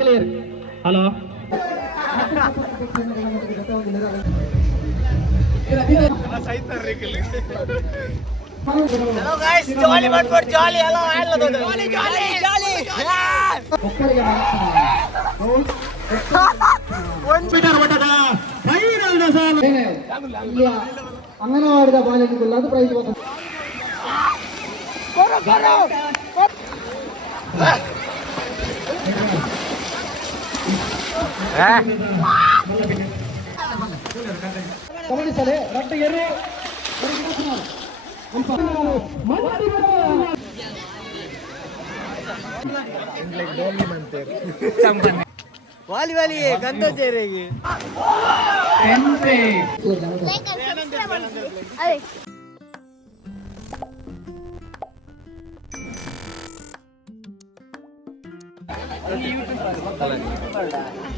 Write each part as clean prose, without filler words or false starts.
Clear. Hello hello guys ಜಾಲಿ ಮಾಡ್ಬಿಟ್ಟು ಜಾಲಿ ಎಲ್ಲ ಆಯ್ಲದು ಜಾಲಿ ಜಾಲಿ ಜಾಲಿ ಒಂದು ಮೀಟರ್ ಓಟದ ಫೈನಲ್ ಸಾಲು ಅಂಗನವಾಡಿದ ಬಾಲಕಿಲ್ಲ ಅದು ಪ್ರೈಸ್ ಬರ್ತದೆ. ಗಮನಿಸಲೇ ರಟ್ಟು ಎರು ವಾಲಿ ವಾಲಿ ಗಂಧ ಚೇರಿಗೆ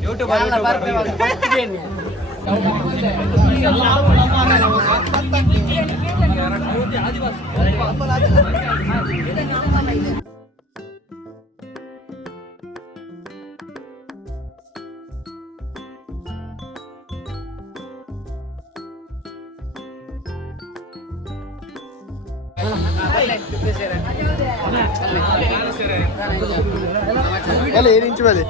ಯೂಟ್ಯೂಬ್ ಅಲ್ಲ ಏನು ಇಂಚು ಬಲ್ಲಿ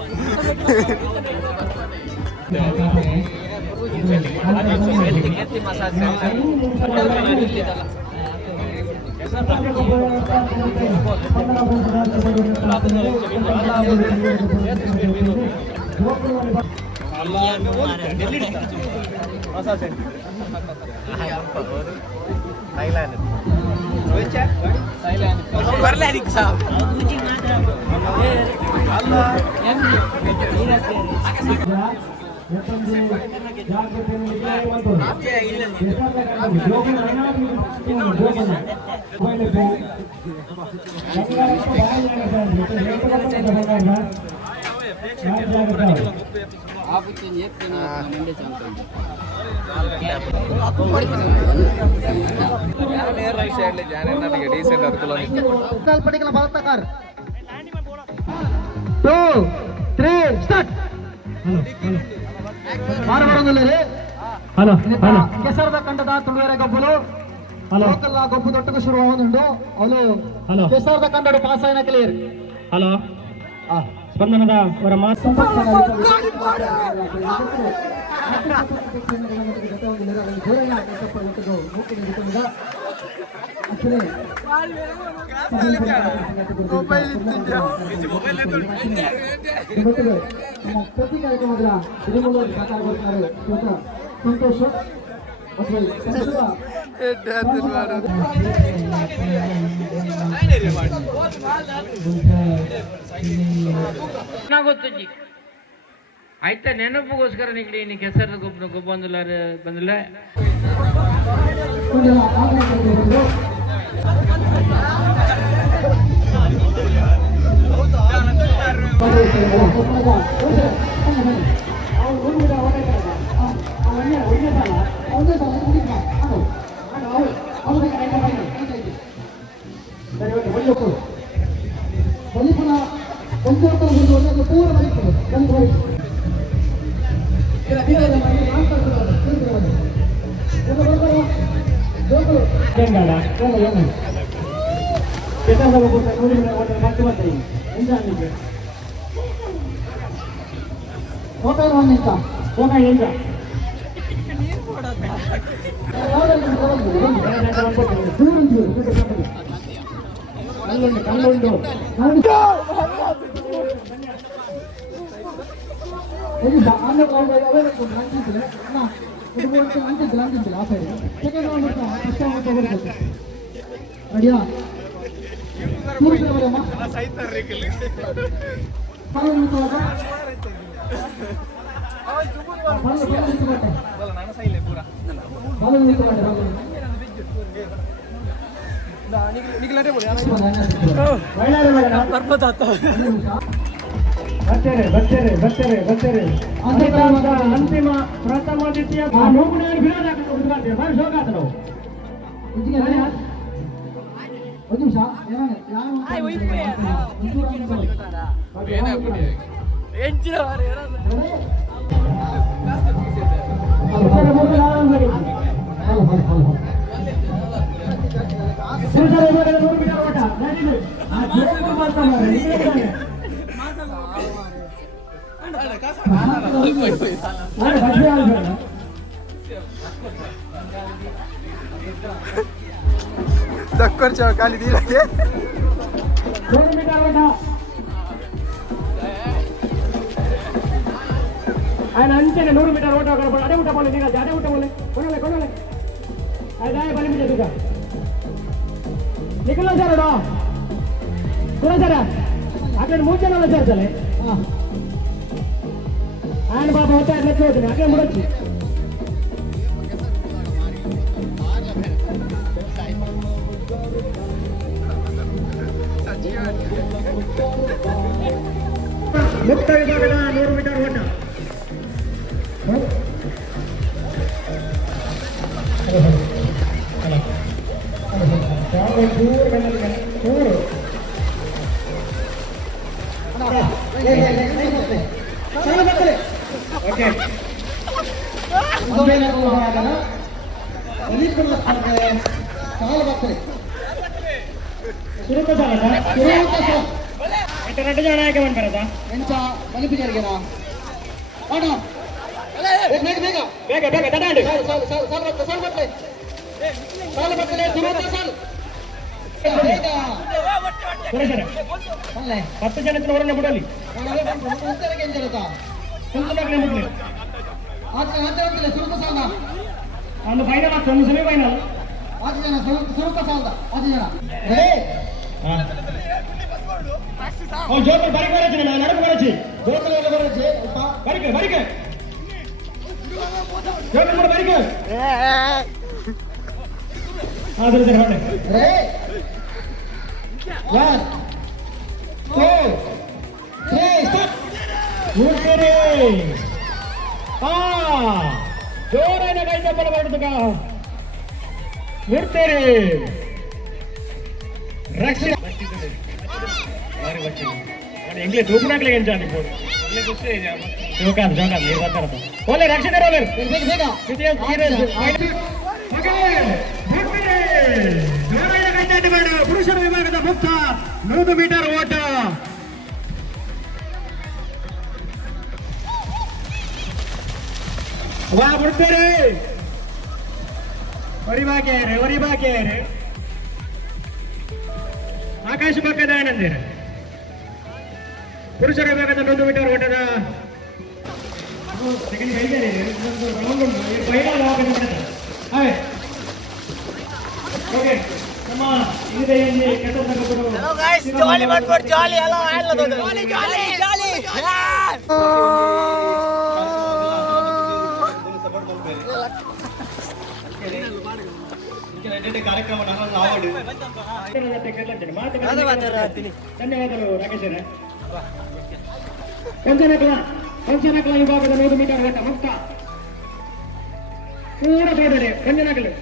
ಪಡಿಕಲ ಭಾರತಕಾರ 2 3 ಸ್ಟಾರ್ಟ್. ಹಲೋ ಕೆಸರದ ಕಂಡದ ತುಳುವೆರೆ ಗಬ್ಬಲು ಲೋಕಲ್ ಗಬ್ಬು ದೊಟ್ಟಕ್ಕೆ ಶುರು ಆಗುದುಂಟು ಅವಳು ಕೆಸರದ ಕಂಡಡು ಪಾಸ್ ಆಯ್ನ ಕ್ಲಿಯರ್. ಹಲೋ ಸ್ಪಂದನದ ಅವರ ಮಾತು ಪ್ರತಿ ಕಾರ್ಯಕ್ರಮಗಳ ಹಿರಿಮೂಲ ಸಾಕಾಗುತ್ತಾರೆ ಸಂತೋಷ. ಗೊತ್ತಜ್ಜಿ ಆಯ್ತಾ ನೆನಪಿಗೋಸ್ಕರ ನಿಗ್ಲಿ ನೀ ಕೆಸರದ ಗೊಬ್ಬ ಬಂದಿಲ್ಲ ಅಂತಿಮ ಪ್ರಥಮ ದ್ವಿತೀಯ ಒಂದು ನಿಮಿಷ ಏನಾನೆ ಯಾರು धक्कर खाली दी रखे ఆయన అంచనే 100 మీటర్ ఓట అక్కడ అడే ఊట పోలే నీగా అడే ఊట పోలే కొనలే అదే బలి మీద దుగా నికల సరడా సరా అక్కడ మూచనల సరసలే ఆయన బాబు హోతా ఎట్లా వచ్చి అక్కడ ముడొచ్చు ಮುಕ್ತ ವಿಭಾಗದ 100 ಮೀಟರ್ ಓಟ రెండు జన ఏకమంటారా ఎంత మలిపి జరిగినా ಬೇಗ ಬೇಗ ತಡಾಂಡಿ ಸಾಲು ಬರ್ತದೆ ದುರಂತ ಸಾಲು 10 ಜನ ಹೊರಗೆ ಬಿಡಲಿ ಒಂದು ಫೈನಲ್ ಆಗ್ತದೆ ಒಂದು ಸೆಮಿ ಫೈನಲ್ 8 ಜನ ಸುರುತ ಸಾಲದ 8 ಜನ ಜೋಕರ್ ಬರಿಕೆ ಬರಚಿ ನಾನು ನಡಕು ಬರಚಿ ಜೋಕರ್ ಬರಚಿ ಬರಿಕೆ ಬರಿಕೆ ಜೋಕರ್ ಕೂಡ ಬರಿಕೆ ಸರಿ ಸರಿ ಹೊಡೆ 1 2 3 ಸ್ಟಾರ್ಟ್ ಮೂರ್ತಿರಿ ಜೋರಾಗಿ ಕೈ ಚಪ್ಪಲ ಮಾಡುತ್ತಕ ಮೂರ್ತಿರಿ ರಕ್ಷಣೆ इंग्लिश धूपनाकले गेंचानी बोल इंग्लिश उससे जोकान మీరు బతారత ఓలే రక్షణ రోలర్ వేగా సిటిఎస్ సీరియస్ ఓకే జోరైన గంటటి ಬೇಡ ಪುರುಷರ ವಿಭಾಗದ ಮುಕ್ತ 100 ಮೀಟರ್ ಓಟ ವಾ ಬಿಡ್ತಾರೆ ಹೊರಿಬಾಕಿಯಾರೆ ಆಕಾಶ ಪಕ್ಕದ ಆನಂದಿರ ಪುರುಷರ ವಿಭಾಗದ 100 ಮೀಟರ್ ಓಟದ ಸೆಕೆಂಡ್ ಕೈದಲ್ಲಿ ರೌಂಡ್ ಉಂಟು ಫೈನಲ್ ಓಕೆ ನಮ್ಮ ಇದೆಯಲ್ಲಿ ಕೆಟ್ಟದ್ದು हेलो गाइस ಜಾಲಿ ಮಾಡ್ಕೊಂಡು ಜಾಲಿ ಎಲ್ಲ ಆಯ್ಲದ ಜಾಲಿ ಜಾಲಿ ಜಾಲಿ ಕಾರ್ಯಕ್ರಮ ಧನ್ಯವಾದಗಳು ರಾಕೇಶ್ ಪಂಚನಕಲ ವಿಭಾಗದ 100 ಮೀಟರ್ ಓಟ ಮುಕ್ತ ಪೂರ ತೋಡರೆ ಪಂಚನಕಲು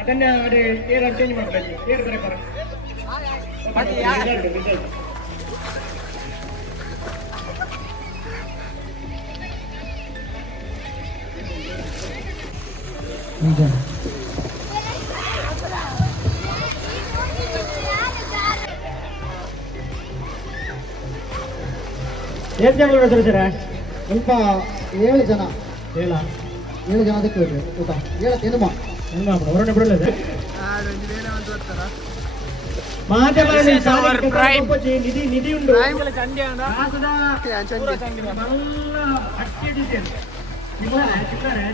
ಅದನ್ನ ಅದೇ ಏರ್ ಚೇಂಜ್ ಮಾಡಬೇಕು ಏರ್ ಬರಕ ಎಷ್ಟು ಜನ ಬರ್ತಾರೆ ಸರ ಸ್ವಲ್ಪ 7 ಜನ 7 ಜನ ಅದಕ್ಕೆ ಊಟ 7 ತಿನ್ನುಮ ಹೊರಗಡೆ ಬಿಡಲ್ಲ ನಿಧಿ ಉಂಟು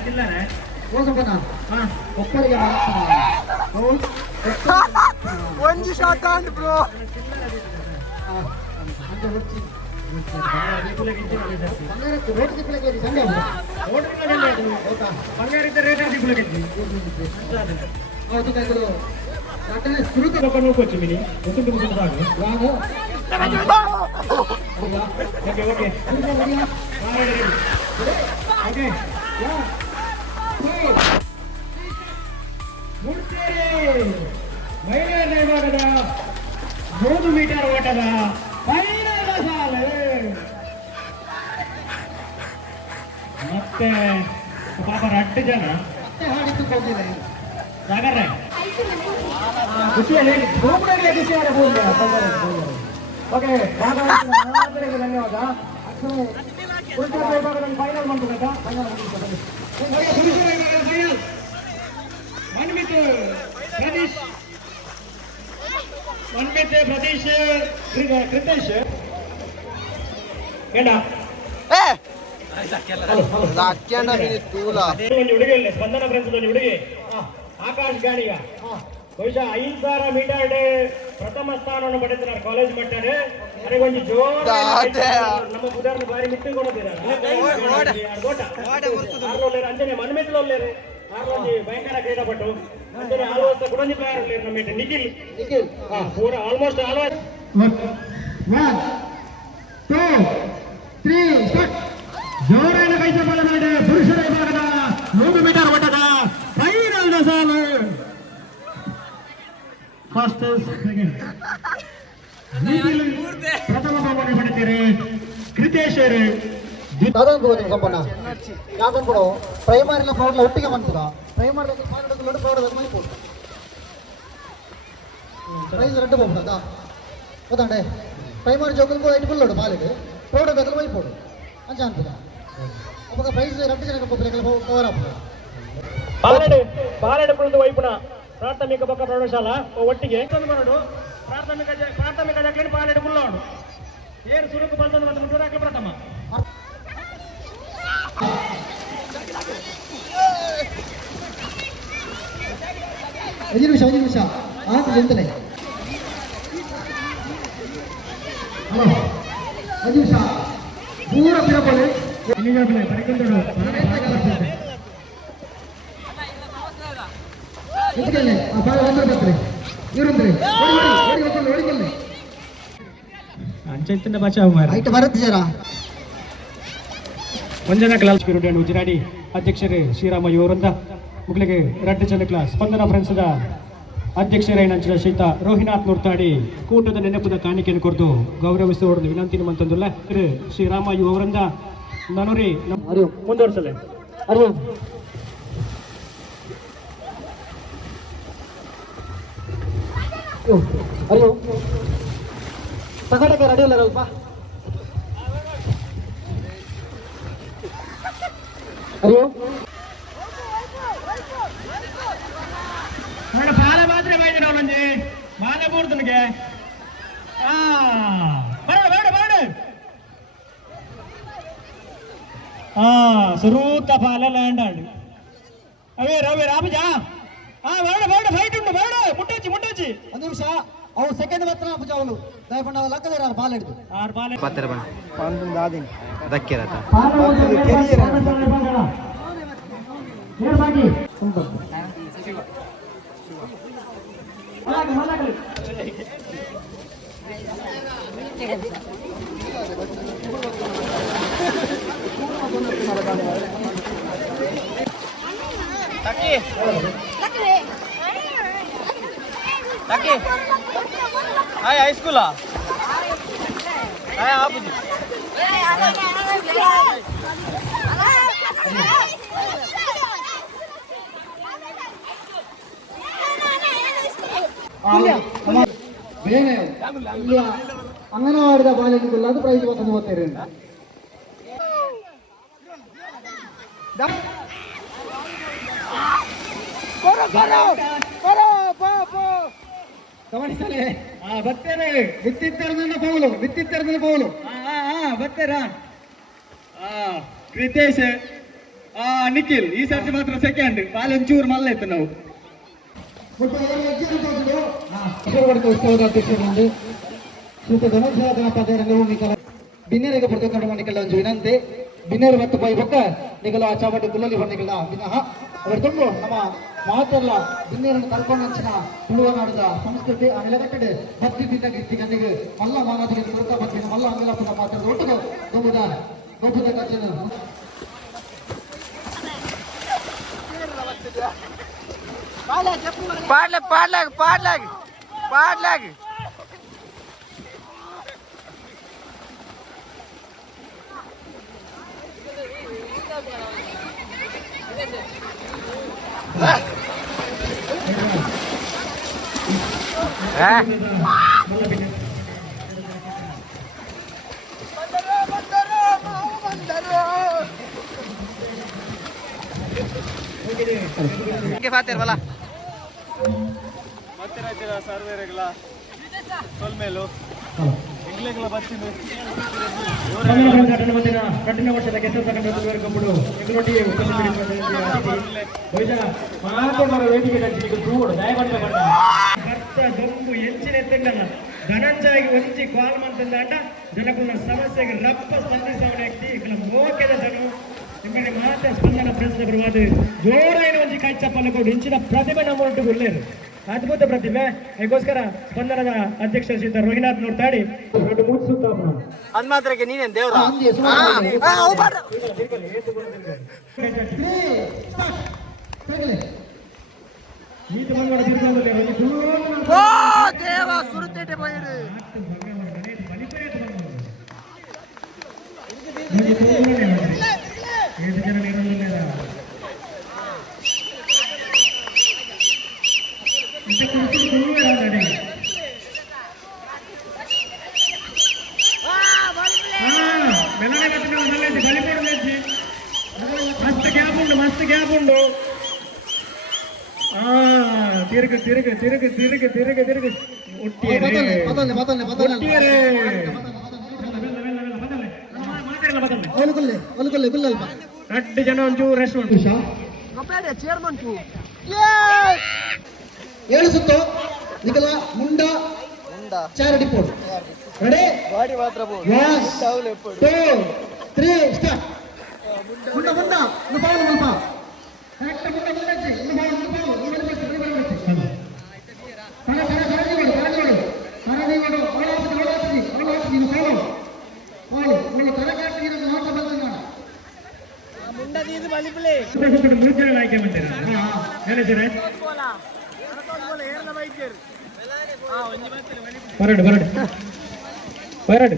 ಚಿಲ್ಲರೆ ಒಪ್ಪರಿಗೆ ಒಂಜಿ ಶಾಟ್ ಆಂಡ್ ಬ್ರೋ ಮಹಿಳೆಯರ ವಿಭಾಗದ 100 ಮೀಟರ್ ಓಟದ ಫೈನಲ್ ಸಾಲು. ಮತ್ತೆ ಪಾಪ 8 ಜನ ಮತ್ತೆ ಹಾಡಿದ್ದು ಹೋಗಿದೆ ಸಾಗರ ಖುಷಿಯಲ್ಲಿ ಗೋಪುರಕ್ಕೆ ಖುಷಿಯಾದ ಓಕೆ ಭಾಗವಹಿಸಿದ ಧನ್ಯವಾದ. ಪುರುಷರ ವಿಭಾಗದಲ್ಲಿ ಫೈನಲ್ ಮಾಡ್ಬೇಕಾ? ಫೈನಲ್ ಮನ್ಮಿತ್ ಪ್ರತೀಶ್ ಕೃತೇಶ್ ಗಂಡ ಹುಡುಗಿ ಸ್ಪಂದನ ಪ್ರದೇಶದಲ್ಲಿ ಹುಡುಗಿ ಆಕಾಶ್ ಗಾಡಿಗ ಬಹುಶಃ 5,000 ಮೀಟರ್ ಪ್ರಥಮ ಸ್ಥಾನವನ್ನು ಪಡೆದಿದ್ದಾರೆ ಕಾಲೇಜ್ ಮಟ್ಟಾರೆ. ಅದಕ್ಕೊಂದು ಜೋರ ನಮ್ಮ ಬುಧಾರ್ನ ಬಾರಿ ಮಿಟ್ಟಿಕೊಂಡಿದ್ದಾರೆ ಅಂಜನೆ ಮನ್ಮೆತ್ಲೊಲ್ಲೇರು ಆರ್ಲೊಂದು ಭಯಂಕರ ಕ್ರೀಡಾಪಟು ಅಂಜನೆ ಆಲ್ಮೋಸ್ಟ್ ಕುಡಂಜಿ ಪ್ಲೇಯರ್ ನಮ್ಮ ನಿಖಿಲ್ ಪೂರ ಆಲ್ಮೋಸ್ಟ್ 1 2 3 ಸ್ಟಾರ್ಟ್. ಜೋರಾದ ಕೈಚಪಲ ಮಾಡಿ ಪುರುಷರ ವಿಭಾಗದ 100 ಮೀಟರ್ ಓಟದ ಫೈನಲ್ ಸಾಲು. ಫಸ್ಟ್ ಸೆಕೆಂಡ್ ಪ್ರಥಮ ಬಹುಮಾನ ಪಡೆದಿದ್ದಾರೆ ಕೃತೇಶ್ ಸಂಪನ್ನ ಯಾಕಂದ್ಬಿಡು ಪ್ರೈಮರಿನ ಪ್ರೌಢ ಒಟ್ಟಿಗೆ ಮಾಡ್ತೀರಾ ಪ್ರೈಮರಿ ಪ್ರೌಢ ಮೈಪೋಡು ಪ್ರೈಸ್ 2 போகுதா போதாண்டே ಪ್ರೈಮರಿ ಜೋಗಲ್ಗೂ 8 புல்லோடு மாலிடு ಪ್ರೌಢ ಬೆದಲು ಮೈಪೋಡು ಅಂತ ಅಂತೀರಾ ಅವಾಗ ಪ್ರೈಸ್ 2 ಜನಕ್ಕೆ ಒಬ್ಬರಿಗೆ ಕವರ್ ಆಗ್ತದೆ. ಬಾಲೆಡೆ ಕುಳಿತು ವೈಪುಣ ಪ್ರಾಥಮಿಕ ಪಕ್ಕ ಪ್ರೌಢಶಾಲಾ ಒಟ್ಟಿಗೆ ಮಾಡು ಪ್ರಾಥಮಿಕ ಜಗ್ಲಿ ಬಾಲೆಡೆ ಮುಳ್ಳಾಡು ಏರು ಸುರುಕು ಬಂತಂದು ಮತ್ತು ಮುಟ್ಟುದಾಕಲು ಪ್ರಥಮ. 5 ನಿಮಿಷ ಆಯ್ತು ಚಿಂತನೆ 5 ನಿಮಿಷ ಪೂರ ತಿರಪಲೆ ಪರಿಕೊಂಡೋಡು ಅಂಚೆತ್ತಿನ ಬಚಾವ್ ಬರುತ್ತೆ ಜರ ಒಂಜನ ಕ್ಲಾಸ್ ಪಿರಿಯಡ್ ಉಜಿರಾಡಿ ಅಧ್ಯಕ್ಷರೇ ಶ್ರೀರಾಮಯ್ಯ ಅವರಿಂದ ಮುಗ್ಲಿಗೆ 2 ಜನ ಕ್ಲಾಸ್ ಸ್ಪಂದನ ಫ್ರೆಂಡ್ಸ್ದ ಅಧ್ಯಕ್ಷರೇನಂಚಿನ ಶೀತ ರೋಹಿನಾಥ್ ನುರ್ತಾಡಿ ಕೂಟದ ನೆನಪದ ಕಾಣಿಕೆಯನ್ನು ಕೊರೆದು ಗೌರವಿಸುವ ವಿನಂತಿ ಮಂತಂದುಲ್ಲ ಶ್ರೀರಾಮಯ್ಯ ಅವರಿಂದ ನನರಿ ಮುಂದುವರಿಸಲೇ ಅರಿವು ಅಯ್ಯೋ ತಗಡಕ್ಕೆ ರೆಡಿ ಇಲ್ಲ ಸ್ವಲ್ಪ ಅಯ್ಯೋ ಬಾಲ ಮಾತ್ರ ಬೇಡ ಅವನಂಜಿ ಬಾಲ ಬೂರ್ದನಿಗೆ ಸುರೂತ ಪಾಲ ಲ್ಯಾಂಡ್ ಆಡು ಅವೇ ರವಿ ರಾಮಜಾ ಬೇಡ ಫೈಟ್ ಉಂಟು ಬೇಡ ಮುಟ್ಟಚ್ಚಿ 1 ನಿಮಿಷ ಅವು ಸೆಕೆಂಡ್ ಮಾತ್ರ ಅವನು ದಯಪಣ್ಣ ಲಕ್ಕದ ಬಾಲ್ ಹಿಡಿದು 6 ಬಾಲ್ ಪತ್ತರ ಬಣ್ಣ ಪಂದು ಆದಿನ ಅದಕ್ಕೆ ರತ हाय हाई स्कूल हाय आप ಅಂಗನವಾಡಿದ ಬಾಲಕಿಲ್ಲ ಅದು ಪ್ರೈಸ್ 32 ಗಮನಿಸಲೇ ಬರ್ತೇನೆ ವಿತ್ತಿತ್ತರದಿಂದ ಪೌಲು ಬರ್ತೀರಾ ಕೃತೇಶ್ ನಿಖಿಲ್ ಈ ಸರ್ತಿ ಮಾತ್ರ ಸೆಕೆಂಡ್ ಬಾಲಂಚೂರು ಮಲ್ಲ ಇತ್ತು ನಾವು ಉತ್ಸವದ ಅಧ್ಯಕ್ಷರಲ್ಲಿ ಶ್ರೀತ ಗಣೇಶ ಗಣಪತಿಯರ ಬಿನ್ನರಿಗೆ ಪ್ರತಿಕಂಡು ಮಣಿಕಲ್ಲ ಒಂದು ವಿನಂತಿ ಬಿನ್ನರು ಮತ್ತು ಪೈ ಬೊಕ್ಕ ನಿಗಲು ಆ ಚಾವಟಿ ಗುಲ್ಲಲ್ಲಿ ಬಂದಿಗಲ್ಲ ವಿನಃ ಅವರು ತುಂಬ ನಮ್ಮ ಮಾತೆಲ್ಲ ಬಿನ್ನೀರನ್ನು ಕಲ್ಕೊಂಡು ಹಂಚಿನ ತುಳುವನಾಡಿದ ಸಂಸ್ಕೃತಿ ಆ ನೆಲೆಗಟ್ಟಡೆ ಭಕ್ತಿ ಬಿದ್ದ ಗೀತಿಗಂದಿಗೆ ಮಲ್ಲ ಮಾನದಿಗೆ ದುರ್ಗ ಬಗ್ಗೆ ಮಲ್ಲ ಅಂಗಲಪ್ಪನ ಮಾತಾಡಿದ ಒಟ್ಟಿಗೆ ಗೊಬ್ಬದ ಖರ್ಚಿನ ಪಾಡ್ಲಾಗ್ ಫಾತಿರ್ ಬಲ ಮತ್ತೆ ರಾಜ್ಯದ ಸರ್ವೇರೆಗಳ ಸೊಲ್ಮೇಲು ಇಂಗ್ಲೆಗಳ ಬಚ್ಚಿನ ಕಠಿಣ ವರ್ಷದ ಗೆದ್ದ ಕಂಡು ಎಂಗಳೊಟ್ಟಿಗೆ ವೇದಿಕೆ ಚೂಡು ದಯಗೊಂಡ ಭರ್ತ ದೊಂಬು ಹೆಚ್ಚಿನ ಎತ್ತಂಗಲ್ಲ ಧನಂಜಯಗೆ ಒಂಚಿ ಕಾಲ್ ಮಂತಂದಾಟ ಜನಕುಲ ಸಮಸ್ಯೆಗೆ ರಪ್ಪ ಸ್ಪಂದಿಸವನ ವ್ಯಕ್ತಿ ఇక్కడ ಮೋಕೆದ ಜನ ನಿಮಗೆ ಮಾತ್ರ ಸ್ಪಂದನ ಪ್ರಶ್ನೆ ಬರುವುದು ಜೋರಾಯಿನ ಒಂಜಿ ಕೈ ಚಪ್ಪಲ ಕೊಡು ಇಂಚಿನ ಪ್ರತಿಭೆ ನಮ್ಮೊಟ್ಟು ಒಳ್ಳೆಯರು ಅದ್ಭುತ ಪ್ರತಿಭೆ ಅದಕ್ಕೋಸ್ಕರ ಸ್ಪಂದನದ ಅಧ್ಯಕ್ಷ ಶ್ರೀ ರೋಹಿನಾಥ್ ನೋಡ್ತಾಡಿ ದೊಡ್ಡ ಮೂಡಿಸುತ್ತಾ ಅಂದ್ ಮಾತ್ರಕ್ಕೆ ನೀನೇನ್ ದೇವ್ರ ದೇವ ಸುರುತ್ತೇಟೆ ಬೈರು మస్తు గ్యాప్ ఉండు తిరుగు తిరుగు తిరుగు తిరుగు తిరుగు తిరుగు రెండు ಜನ ಒಂಚೂರು ರೆಸ್ಟ್ ಮಾಡಿ ಏಳು ಸುತ್ತು ನಿಖಲ ಮುಂಡ ಚಾರಡಿ ಪೋಡ್ ರೆಡಿ ಬಾಡಿ ಮಾತ್ರ 1 2 3 ಸ್ಟಾರ್ಟ್ ಮುಂಡ ಮುಂಡ ನುಪಾಲು ಮುಲ್ಪ ಕರೆಕ್ಟ್ ಮುಂಡ ಮುಂಡಚ್ಚಿ ನುಪಾಲು ಪರ ಪರ ಪರದಿಗಳು ಪರದಿಗಳು ಓಡಾಡ್ತಿ ನುಪಾಲು ಓಡಿ ತರಕಾಟಿ ನೀರು ಮಾತ್ರ ಬಂದ ಮುಂಡದೀದು ಬಲಿಪ್ಲೆ ಮೂರು ಜನ ಆಯ್ಕೆ ಮಾಡ್ತಾರೆ ಮ್ಯಾನೇಜರ್ ಬರಡು ಬರಡು ಬರಡು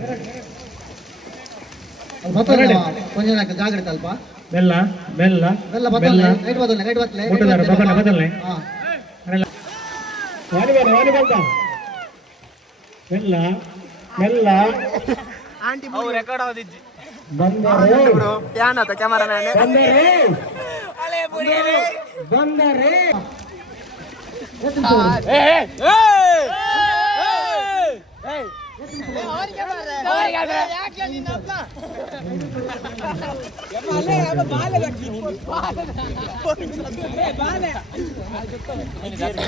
ಕೊಂಚ ಜಾಗ್ರತೆ ಅಲ್ಪ ಬೆಲ್ಲ ಬೆಲ್ಲ ಬೆಲ್ಲ ಬದಲನೆ ಗೈಡ್ ಬದಲನೆ ಮುಟ್ಟದಾರ ಬದಲನೆ ವಾಲಿಬಾಲ್ ವಾಲಿಬಾಲ್ ಬೆಲ್ಲ ಬೆಲ್ಲ ಆಂಟಿ ಅವು ರೆಕಾರ್ಡ್ ಆದಿಜ್ಜಿ ಬಂದರೆ ಬ್ರೋ ಯಾನ್ ಆತ ಕ್ಯಾಮರಾಮನ್ ಬಂದರೆ ಅಲೆ ಬುರಿಯಲೆ ಬಂದರೆ ಏ ಏ ಏ ಅವರಿಗೆ ಬಾರೆ ಯಾಕೆ ನಿನ್ನಪ್ಪ ಯಪ್ಪ ಅಲೆ ಬಾಲೆ ಲಕ್ಕಿ ಬಾಲೆ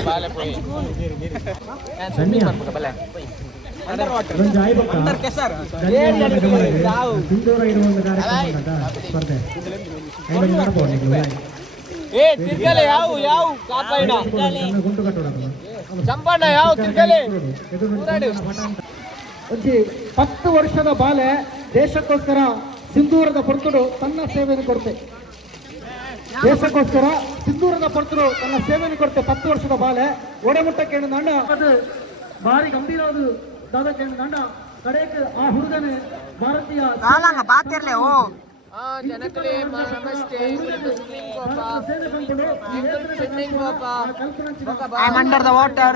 ಬಾಲೆ ಪೋಯಿ ಸನ್ನಿ ಬಲೆ ಅಂಡರ್ ಕೆಸರ್ ಸಿಂಧೂರ ಇರುವ ಒಂದು ಕಾರ್ಯಕ್ರಮ ಸ್ಪರ್ಧೆ ಏ ತಿರ್ಗಲೆ ಯಾವ ಕಾಪಾಯಿನ ಗುಂಟು ಕಟ್ಟೋದು ಚಂಪಣ್ಣ ಯಾವ ತಿರ್ಗಲೆ ಒಂದು 10 ವರ್ಷದ ಬಾಲೆ ದೇಶಕ್ಕೋಸ್ಕರ ಸಿಂಧೂರದ ಪೊರ್ತುಡು ತನ್ನ ಸೇವೆಯನ್ನು ಕೊಡುತ್ತೆ ದೇಶಕ್ಕೋಸ್ಕರ ಸಿಂಧೂರದ ಪೊರ್ತುಡು ತನ್ನ ಸೇವೆಯನ್ನು ಕೊಡುತ್ತೆ 10 ವರ್ಷದ ಬಾಲೆ ಒಡೆಮುಟ್ಟಕ್ಕೆ ದಂಡ ಅದು ಭಾರಿ ಗಂಭೀರವಾದ ದಾದಕ್ಕೆ ದಂಡ ಕಡೆಗೆ ಆ ಹುಡುಗನೇ ಭಾರತೀಯ ಬಾತಿರ್ಲೆ ಓ ಜನಕಲೇ ನಮಸ್ತೆ I'm under the water.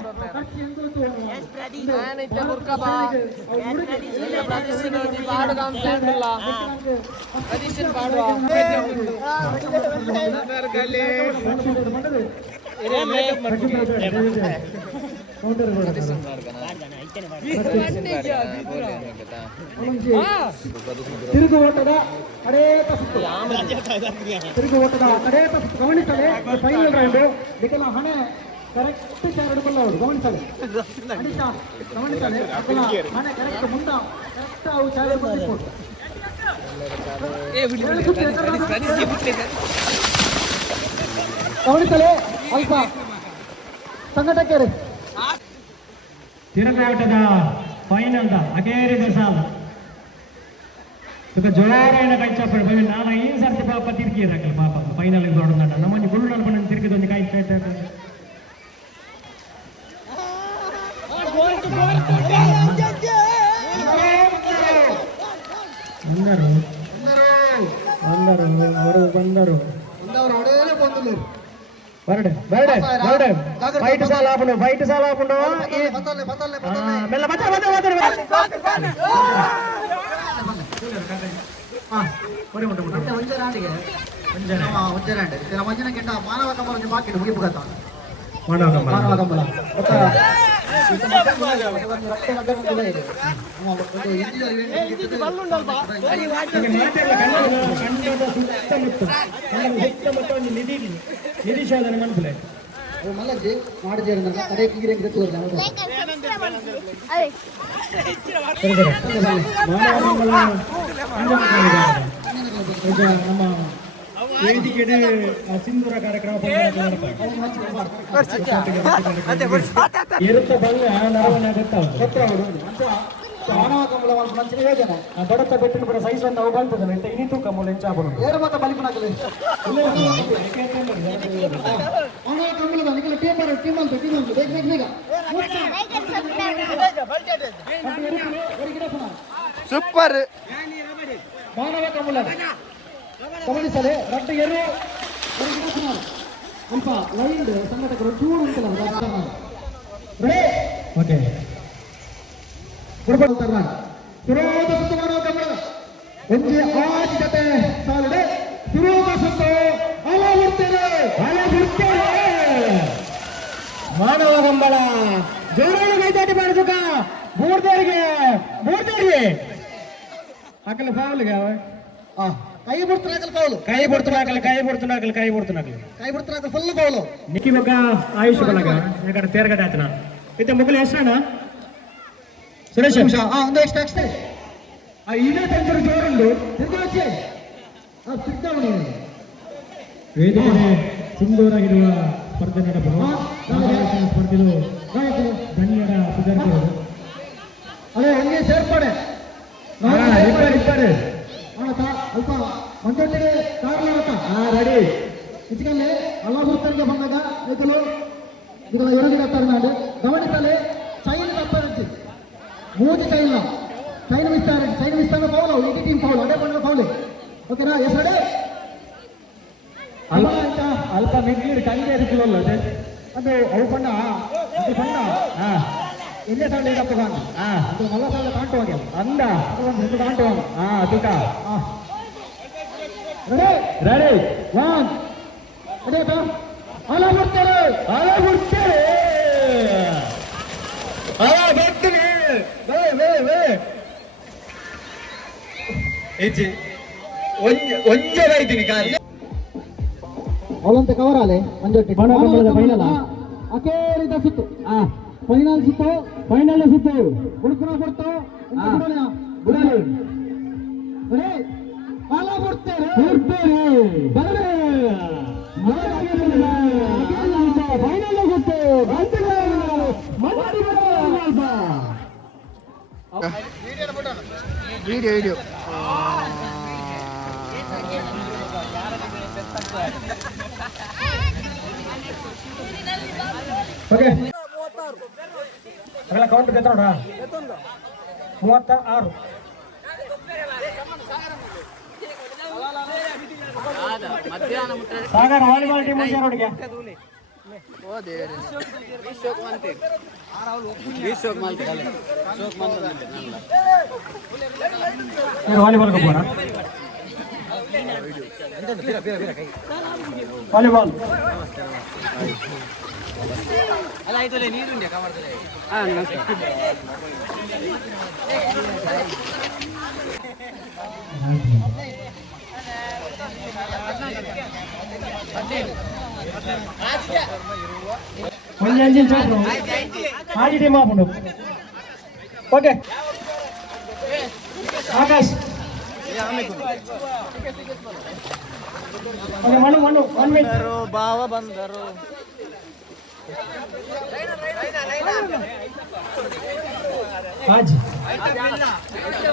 ತಿರುಗು ಓಟದ ಅಡೇತ ಸುತ್ತು ತಿರುಗು ಓಟದ ಅಡೇತ ಸುತ್ತು ಗಮನಿಸಲೇ ಫೈನಲ್ ರೌಂಡ್ ನಿಖಲ ಹಣೆ ಕರೆಕ್ಟ್ ಚಾರಡುಕಲ್ಲ ಅವರು ಗಮನಿಸಲೇ ಗಮನಿಸಲೇ ಹಣೆ ಕರೆಕ್ಟ್ ಮುಂದ ಕರೆಕ್ಟ್ ಅವು ಚಾರಡುಕೊಂಡು ಗಮನಿಸಲೇ ಅಲ್ಪ ಸಂಘಟಕ್ಕೆ ತಿರುಗಾಟದ ಫೈನಲ್ ಅಗೇರಿದ ಸಾಲ तुका ಜೋರಾಯಿನ ಕೈ ಚಪ್ಪಳ ಬೈ ನಾನು ಈ ಸರ್ತಿ ಪಾಪ ತಿರ್ಗಿ ಇರಕಲ್ಲ ಪಾಪ ಫೈನಲ್ ದೊಡ್ಡದಾಟ ನಮ್ಮಲ್ಲಿ ಗುಳ್ಳು ನಡ್ಕೊಂಡು ತಿರ್ಗಿದ ಒಂದು ಕೈ ಚಟ ಬಂದರು ಅವರು ಬಂದರು బర్డే బర్డే బర్డే బయట సాల ఆపును మెల్ల బచ్చ ಮಾನವ ಕಂಬಳ ಬಾಕಿ ಮುಗಿಪು ಕಥ ಮಾನವ ಕಂಬಳ ಸುತ್ತಮುತ್ತ ಒಂದು ನಿಧಿ ಶೋಧನೆ ಮನಸ್ಸಿಲ್ಲ ಮಲ್ಲಜ್ಜಿ ಮಾಡಿದ ಕಡೆ ಕೀರೆ ನಮ್ಮ ವೇದಿಕೆ ಸಿಂಧೂರ ಕಾರ್ಯಕ್ರಮ ಎರುತ್ತ ಬಂಗ ನರವನ್ನ ಮಾನವ ಕಂಬಳ ಮಂಚಿನ ಯೋಜನೆ ದೊಡ್ಡ ಬೆಟ್ಟಿನ ಕೂಡ ಸೈಜ್ ಒಂದು ಅವು ಬಲ್ತದೆ ಇಂತ ಇನಿ ತೂಕ ಮೂಲ ಎಂಚಾಪನು ಏರು ಮತ್ತೆ ಬಲಿಪನಾಗಲಿ ಮಾನವ ಕಂಬಳದ ನಿಖಿಲ ಟೀಮ್ ಅಂತ ಬೇಗ ಸೂಪರ್ ಮಾನವ ಕಂಬಳ ಗಮನಿಸಲೇ ರಟ್ಟು ಎರು ಸ್ವಲ್ಪ ಲೈನ್ ಸಂಘಟಕರು ಚೂರು ಉಂಟಲ್ಲ ಓಕೆ ಪುರೋಧ ಸುತ್ತು ಮಾನವ ಕಂಬಳ ಒಂಜಿ ಆರ್ಥಿಕತೆ ಸಾಲಡೆ ಪುರೋಧ ಸುತ್ತು ಮಾನವ ಕಂಬಳ ಜೋರಾಗಿ ಕೈದಾಟಿ ಮಾಡಿಸುಕ ಮೂರ್ದೇರಿಗೆ ಹಾಕಲು ಫಾವಲ್ಗೆ ಕೈ ಬಿಡ್ತಾಕಲ್ ಕೌಲು ಕೈ ಬಿಡ್ತಾಕಲ್ ಫುಲ್ ಕೌಲು ನಿಕ್ಕಿ ಮಗ ಆಯುಷ್ ಬಲಗ ಯಾಕಡೆ ತೇರ್ಗಡೆ ಆತನ ಇತ್ತ ಮುಗ್ಲು ಹೆಸರಣ್ಣ ಸುರೇಶ್ ಒಂದು ಎಕ್ಸ್ಟ್ರಾ ಇದೇ ತಂಚರು ಜೋರುಂಡು ವೇದಿಕೆ ಸಿಂಧೂರಾಗಿರುವ ಸ್ಪರ್ಧೆ ನಡೆಸಲು ಸ್ಪರ್ಧೆಗಳು ಗಣ್ಯರ ಸುಧಾರಿಸಿದರು ಅದೇ ಹಂಗೆ ಸೇರ್ಪಡೆ ಇಬ್ಬರು ಅಲ್ಪ ಮಂಜೊಟ್ಟಿಗೆ ಕಾರ್ಲಾಟ ರೆಡಿ ಇಚ್ಕಲ್ಲಿ ಅಲ್ಲಾಹುತ್ತರಿಗೆ ಬಂದಾಗ ರೈತರು ಇದರ ಎರಗಿನ ತರನಾಡು ಗಮನಿಸಲಿ ಚೈನ್ ತಪ್ಪರಂತೆ ಮೂಜಿ ಚೈನ್ ವಿಸ್ತಾರ ಪೌಲು ಈ ಟೀಮ್ ಪೌಲು ಅದೇ ಬಂದ ಪೌಲು ಓಕೆನಾ ಹೆಸರಡೆ ಅಲ್ಪ ಮಿಗ್ಲಿರ್ ಕಂಗೆ ಇರಿಕಲಲ್ಲ ಅದು ಅವು ಬಣ್ಣ ಅದು ಬಣ್ಣ ಎಣ್ಣೆ ತಂಡ ಇಡಪ್ಪ ಅದು ಮಲ್ಲ ತಂಡ ಕಾಂಟುವಾಗ ಅಂದ ಒಂದು ಹೆಸರು ಕಾಂಟುವಾಗ ತುಕ ರೆಡಿ ಒನ್ ಅದೇ ಅಲ ಬರ್ತಾರೆ ಒಂಜೈತೀನಿ ಕಾರ್ ಅವಳಂತೆ ಕವರಾಲೆ ಮಂಜೊಟ್ಟಿ ಫೈನಲ್ ಅಕೇರಿದ ಸುತ್ತು ಫೈನಲ್ ಸುತ್ತು ಹುಡುಕನ ಕೊಡ್ತು ಬಿಡಲಿ ಕಾಲ ಬಿಡ್ತೇನೆ ಫೈನಲ್ ಗೊತ್ತು ವಿಡಿಯೋ ಓಕೆ ಅಗಲ ಕೌಂಟ್ ಎತ್ತೋಣ 36 ಸಾಗರ್ ವಾಲಿಬಾಲ್ ಟೀಮ್ ಮುಂಚೆ ನೋಡಿಗೆ ವಾಲಿಬಾಲ್ ಕಪ್ಪೋಣ ವಾಲಿಬಾಲ್ ಅಲ್ಲ ಆಯ್ತಲ್ಲ ನೀರುಂಡೆ ಕವರ್ದಲ್ಲಿ ಆಜಿ ಟೀಮ್ ಆಪುಂಡು ಓಕೆ ಆಕಾಶ್ ಬಾವ ಬಂದರು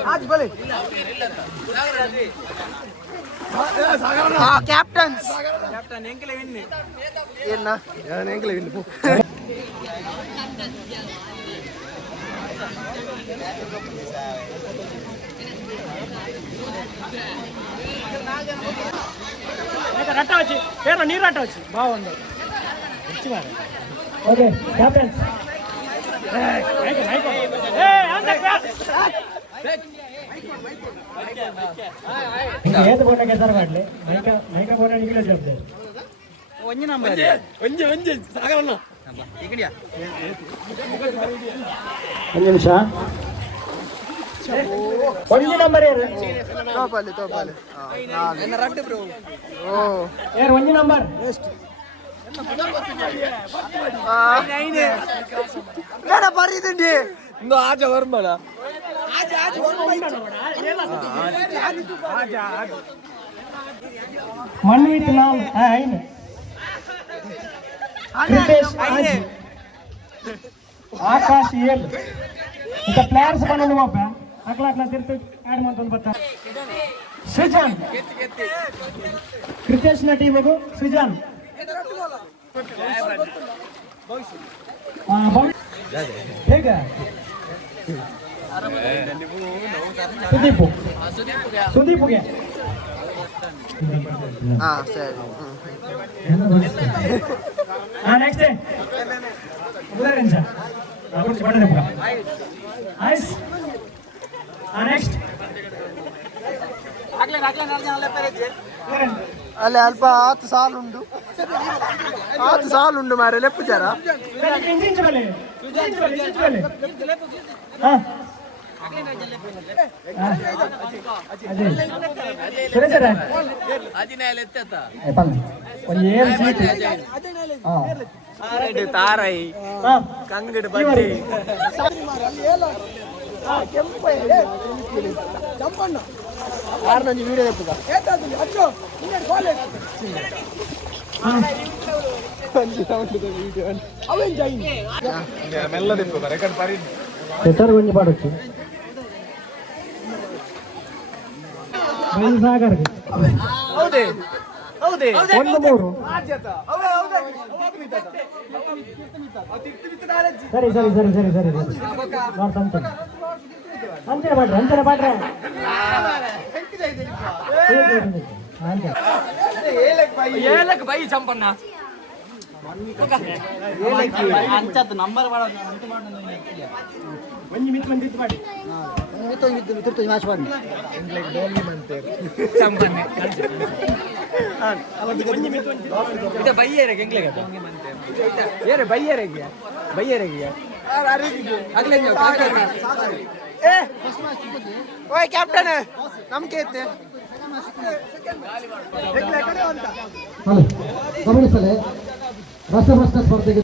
आज बोले कैप्टन ಎಂಕಲೆ ವಿನ್ನಿ ಏನ ಎಂಕಲೆ ವಿನ್ రట్ట వచ్చి పేరు నీరు రట్ట వచ్చి బాగుంది ఓకే క్యాప్టెన్ ఏత పోట కేసారు వాట్లే మైక పోట నిగిలే చెప్తే ಒಂಜಿ ನಂಬರ್ ಒಂಜಿ ಸಾಗರಣ್ಣ ಇಕಡಿಯಾ ಒಂದು ನಿಮಿಷ ಒಂದು ನಂಬರ್ ಯಾರು ತೋಪಾಲಿ ರಡ್ಡು ಬ್ರೋ ಯಾರು ಒಂದು ನಂಬರ್ ಬೇಡ ಬರೀದಂಡಿ ಇಂದು ಆಜ ವರ್ಮಲ ಮನ್ವಿತ್ ನಾಲ್ ಐನ್ ಕ್ರಿತೇಶ್ ಆಜಿ ಆಕಾಶ್ ಏಲ್ ಇಂತ ಪ್ಲೇಯರ್ಸ್ ಬಂದು ಒಬ್ಬ ಅಕ್ಲ ಅಕ್ಲ ತಿರ್ತು ಆಡ್ ಮಾಡ್ಕೊಂಡು ಬರ್ತಾರೆ ಸೃಜನ್ ಕ್ರಿತೇಶ್ ನ ಟೀಮ್ ಹೋಗು ಸೃಜನ್ ಹೇಗ ಸುದೀಪ್ಗೆ ಸರಿ ನೆಕ್ಸ್ಟ್ ಉದರ ನಿಮಿಷ ಐಸ್ ನೆಕ್ಸ್ಟ್ ಅಲ್ಲೇ ಅಲ್ಪ 10 ಸಾಲು ಉಂಡು ಮಾರೆ ಲೆಪ್ಪು ಜರ ತಾರೈ ಕಂಗಡ್ ಬಡ್ಡಿ ಆರ್ನಂಜಿ ವಿಡಿಯೋ ಲೆಪ್ಪುಗ ಹೆಸರು ಒಂಜಿ ಪಾಡೊಚ್ಚು ಸಾಗರ್ಗೆ ಹೌದೇ ಹೌದೇ ಒಂದು ಮೂರು ಸರಿ ಸರಿ ಸರಿ ಸರಿ ಸರಿ ನೋಡ್ತಂತ ಅಂಚನೆ ಬಾಟ್ರೆ ಏಲಕ್ ಬೈ ಸಂಪನ್ನ ಅಂಚತ್ ನಂಬರ್ ಒಂಜಿ ಮಿತ್ ಬಂದಿತ್ತು ಮಾಡಿ ಮ್ಯಾಚ್ ಮಾಡಿ ಸಂಪನ್ನೆ ಇದು ಬೈಯರಿಗೆ ಎಂಗ್ಲೆ ಏರೆ ಬೈಯರಿಗೆ ಆಗ್ಲೇ ಓಯ್ ಕ್ಯಾಪ್ಟನ್ ನಮ್ಗೆ ಐತೆ ಗಮನಿಸಲೇ ರಸಪ್ರಶ್ನೆ ಸ್ಪರ್ಧೆಗೆ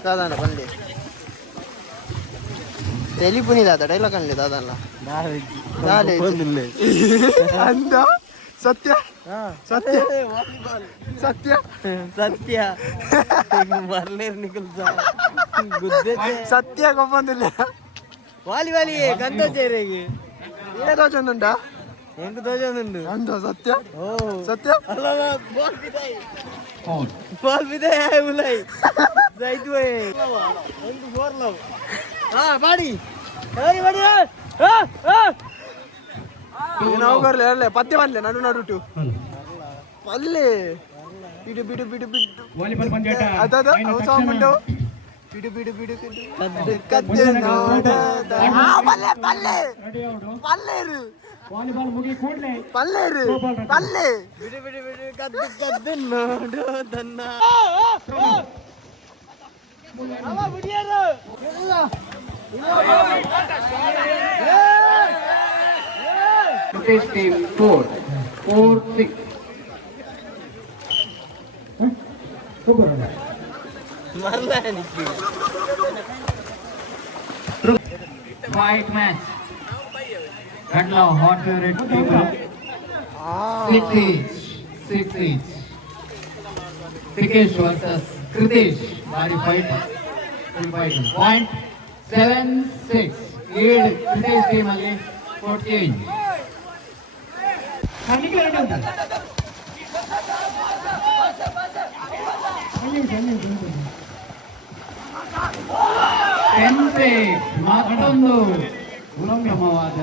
दादा बनले तेली दादा डायलॉग आणले दादाला अंद सत्य सत्य सत्य ಸತ್ಯ ಬರ್ಲೇರ್ ನಿಕಲ್ಸ ಗುದ್ದೆ ಸತ್ಯ ಗೊಬ್ಬಂದಿಲ್ಲ ವಾಲಿ ಗಂಧ ಚೇರಿಗೆ ಏ ದೋಚೊಂದುಂಟಾ ಎಂಟು ದೋಜನುಂಡು ಅಂದ ಸತ್ಯ ಓ ಸತ್ಯ ಅಲ್ಲ ಬಾಲ್ ಬಿದಾಯ ಉಲೈ ಜೈತು ಒಂದು ಫೋರ್ ಲವ್ ಬಾಡಿ ಹೇಳಿ ಬಾಡಿ ನಾವು ಬರ್ಲೆ ಅಲ್ಲೇ ಪದ್ಯ ಬಂದ್ಲೆ ನಡು ಪಲ್ಲೆ ಬಿಡು ಬಿಡು ಬಿಡು ಬಿಡು ವಾಲಿಬಾಲ್ ಪಂದ್ಯಾಟ ಅದ ಅವು ಸಾಂಗ್ ಉಂಟು ಬಿಡು ಬಿಡು ಬಿಡು ಕದ್ದೆ ನೋಡ ಪಲ್ಲೆ ಪಲ್ಲೆ ಪಲ್ಲೇರು ವಾಲಿಬಾಲ್ ಮುಗಿ ಕೂಡಲೇ ಪಲ್ಲೇರು ಪಲ್ಲೆ ಬಿಡು ಬಿಡು ಬಿಡು ಕದ್ದು ಕದ್ದು ನೋಡು ದನ್ನ ಅವ ಬಿಡಿಯಾರು British team 4-6. ಮರ್ಲ ನಿಕ್ಕಿ Fight match. Gandla hot favorite team. 6 each. Prikesh versus Kritesh. Very fight. Point 7-6. Lead ವಿದೇಶ್ team ಅಲ್ಲಿ ಸ್ಕೋರ್ ಚೇಂಜ್. ಮತ್ತೊಂದು ಉತ್ತಮವಾದ